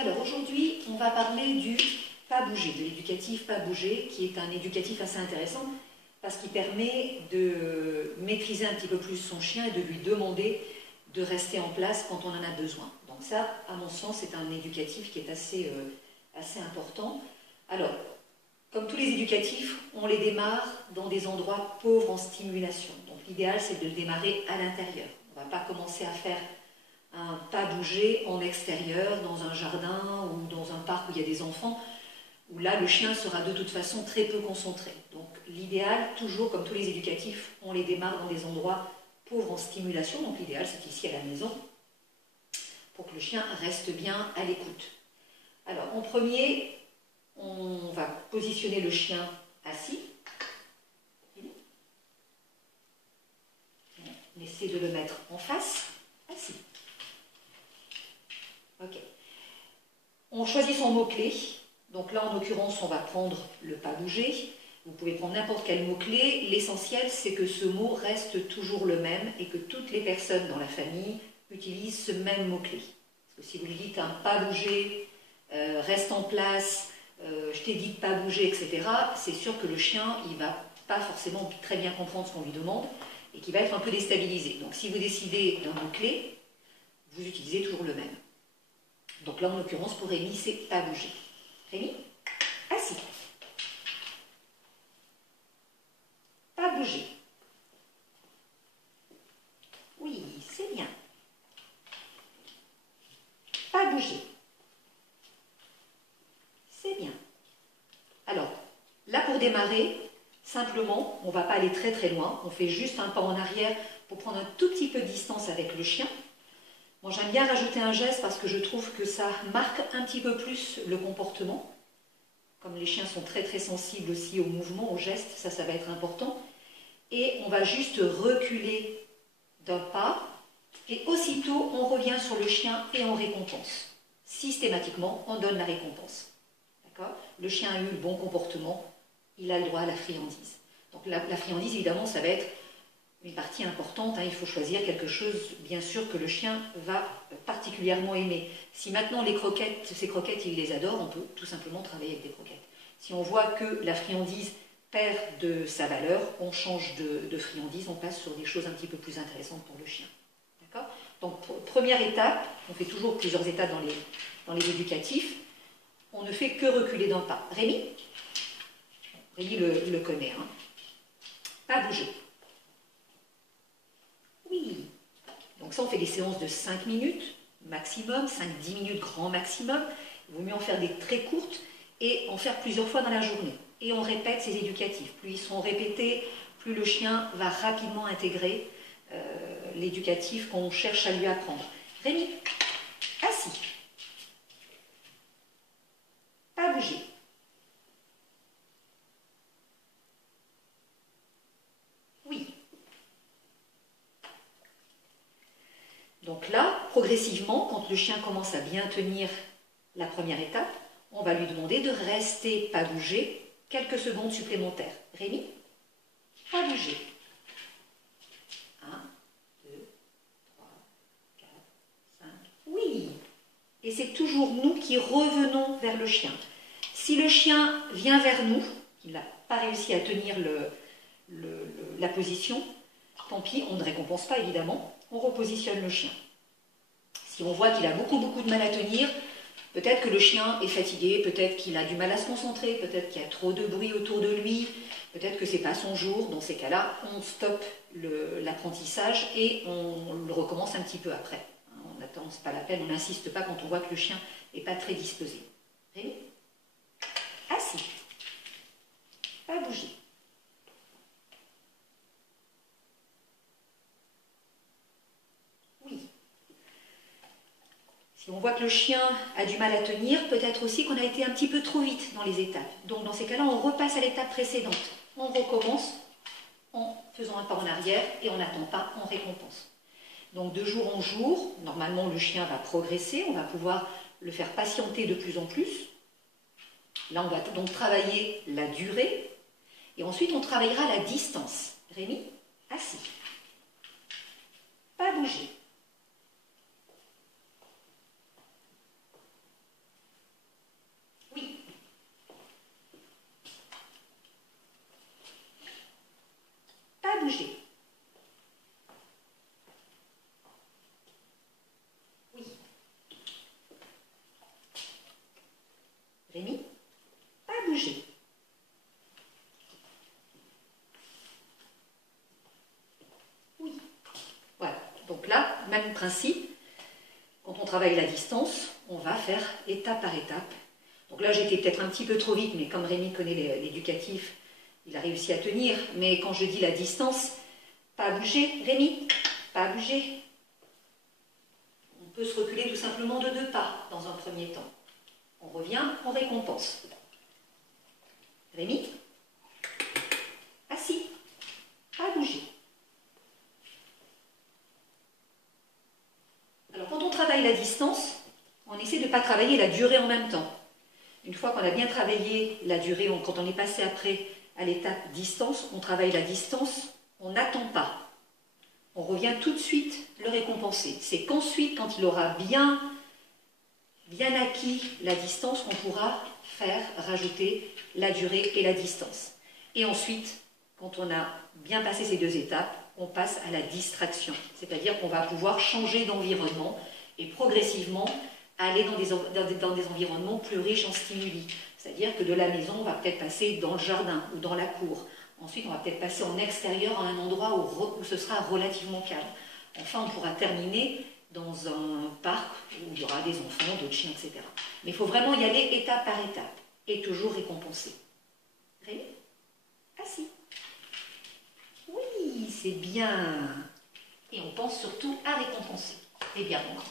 Alors aujourd'hui, on va parler du pas bouger, de l'éducatif pas bouger, qui est un éducatif assez intéressant parce qu'il permet de maîtriser un petit peu plus son chien et de lui demander de rester en place quand on en a besoin. Donc ça, à mon sens, c'est un éducatif qui est assez important. Alors, comme tous les éducatifs, on les démarre dans des endroits pauvres en stimulation. Donc l'idéal, c'est de le démarrer à l'intérieur. On ne va pas commencer à faire un pas bouger en extérieur, dans un jardin ou dans un parc où il y a des enfants, où là, le chien sera de toute façon très peu concentré. Donc l'idéal, toujours comme tous les éducatifs, on les démarre dans des endroits pauvres en stimulation. Donc l'idéal, c'est ici à la maison, pour que le chien reste bien à l'écoute. Alors en premier, on va positionner le chien assis. On essaie de le mettre en face, assis. Ok. On choisit son mot-clé. Donc là, en l'occurrence, on va prendre le pas bouger. Vous pouvez prendre n'importe quel mot-clé. L'essentiel, c'est que ce mot reste toujours le même et que toutes les personnes dans la famille utilisent ce même mot-clé. Parce que si vous lui dites un pas bouger, reste en place, je t'ai dit de pas bouger, etc., c'est sûr que le chien, il ne va pas forcément très bien comprendre ce qu'on lui demande et qu'il va être un peu déstabilisé. Donc si vous décidez d'un mot-clé, vous utilisez toujours le même. Donc là, en l'occurrence, pour Rémi, c'est pas bouger. Rémi, assis. Pas bouger. Oui, c'est bien. Pas bouger. C'est bien. Alors, là, pour démarrer, simplement, on ne va pas aller très très loin. On fait juste un pas en arrière pour prendre un tout petit peu de distance avec le chien. Moi, j'aime bien rajouter un geste parce que je trouve que ça marque un petit peu plus le comportement. Comme les chiens sont très très sensibles aussi au mouvement, aux gestes, ça va être important. Et on va juste reculer d'un pas et aussitôt on revient sur le chien et on récompense. Systématiquement, on donne la récompense. D'accord ? Le chien a eu le bon comportement, il a le droit à la friandise. Donc la friandise, évidemment, ça va être une partie importante, hein. Il faut choisir quelque chose, bien sûr, que le chien va particulièrement aimer. Si maintenant les croquettes, ces croquettes, il les adore, on peut tout simplement travailler avec des croquettes. Si on voit que la friandise perd de sa valeur, on change de friandise, on passe sur des choses un petit peu plus intéressantes pour le chien. D'accord ? Donc, première étape, on fait toujours plusieurs étapes dans les éducatifs, on ne fait que reculer d'un pas. Rémi le connaît, hein. Pas bouger. Oui. Donc ça, on fait des séances de 5 minutes maximum, 5-10 minutes grand maximum. Il vaut mieux en faire des très courtes et en faire plusieurs fois dans la journée. Et on répète ces éducatifs. Plus ils sont répétés, plus le chien va rapidement intégrer l'éducatif qu'on cherche à lui apprendre. Rémi, assis. Pas bouger. Oui. Donc là, progressivement, quand le chien commence à bien tenir la première étape, on va lui demander de rester pas bouger quelques secondes supplémentaires. Rémi, pas bouger. 1, 2, 3, 4, 5. Oui. Et c'est toujours nous qui revenons vers le chien. Si le chien vient vers nous, qu'il n'a pas réussi à tenir la position, tant pis, on ne récompense pas évidemment, on repositionne le chien. Si on voit qu'il a beaucoup de mal à tenir, peut-être que le chien est fatigué, peut-être qu'il a du mal à se concentrer, peut-être qu'il y a trop de bruit autour de lui, peut-être que ce n'est pas son jour. Dans ces cas-là, on stoppe l'apprentissage et on le recommence un petit peu après. On attend, c'est pas la peine, on n'insiste pas quand on voit que le chien n'est pas très disposé. Rémi ? Assis. Pas bouger. Oui. Si on voit que le chien a du mal à tenir, peut-être aussi qu'on a été un petit peu trop vite dans les étapes. Donc dans ces cas-là, on repasse à l'étape précédente. On recommence en faisant un pas en arrière et on n'attend pas, on récompense. Donc de jour en jour, normalement le chien va progresser, on va pouvoir le faire patienter de plus en plus. Là, on va donc travailler la durée et ensuite on travaillera la distance. Rémi, assis. Pas bouger. principe. Quand on travaille la distance, on va faire étape par étape. Donc là, j'étais peut-être un petit peu trop vite, mais comme Rémi connaît l'éducatif, il a réussi à tenir. Mais quand je dis la distance, pas à bouger, Rémi, pas à bouger. On peut se reculer tout simplement de 2 pas dans un premier temps. On revient, on récompense. Rémi, assis, pas à bouger. Alors quand on travaille la distance, on essaie de ne pas travailler la durée en même temps. Une fois qu'on a bien travaillé la durée, quand on est passé après à l'étape distance, on travaille la distance, on n'attend pas. On revient tout de suite le récompenser. C'est qu'ensuite, quand il aura bien acquis la distance, qu'on pourra rajouter la durée et la distance. Et ensuite, quand on a bien passé ces 2 étapes, on passe à la distraction. C'est-à-dire qu'on va pouvoir changer d'environnement et progressivement aller dans des environnements plus riches en stimuli. C'est-à-dire que de la maison, on va peut-être passer dans le jardin ou dans la cour. Ensuite, on va peut-être passer en extérieur à un endroit où ce sera relativement calme. Enfin, on pourra terminer dans un parc où il y aura des enfants, d'autres chiens, etc. Mais il faut vraiment y aller étape par étape et toujours récompenser. Rémi ? Assis. Oui, c'est bien. Et on pense surtout à récompenser. Eh bien, donc,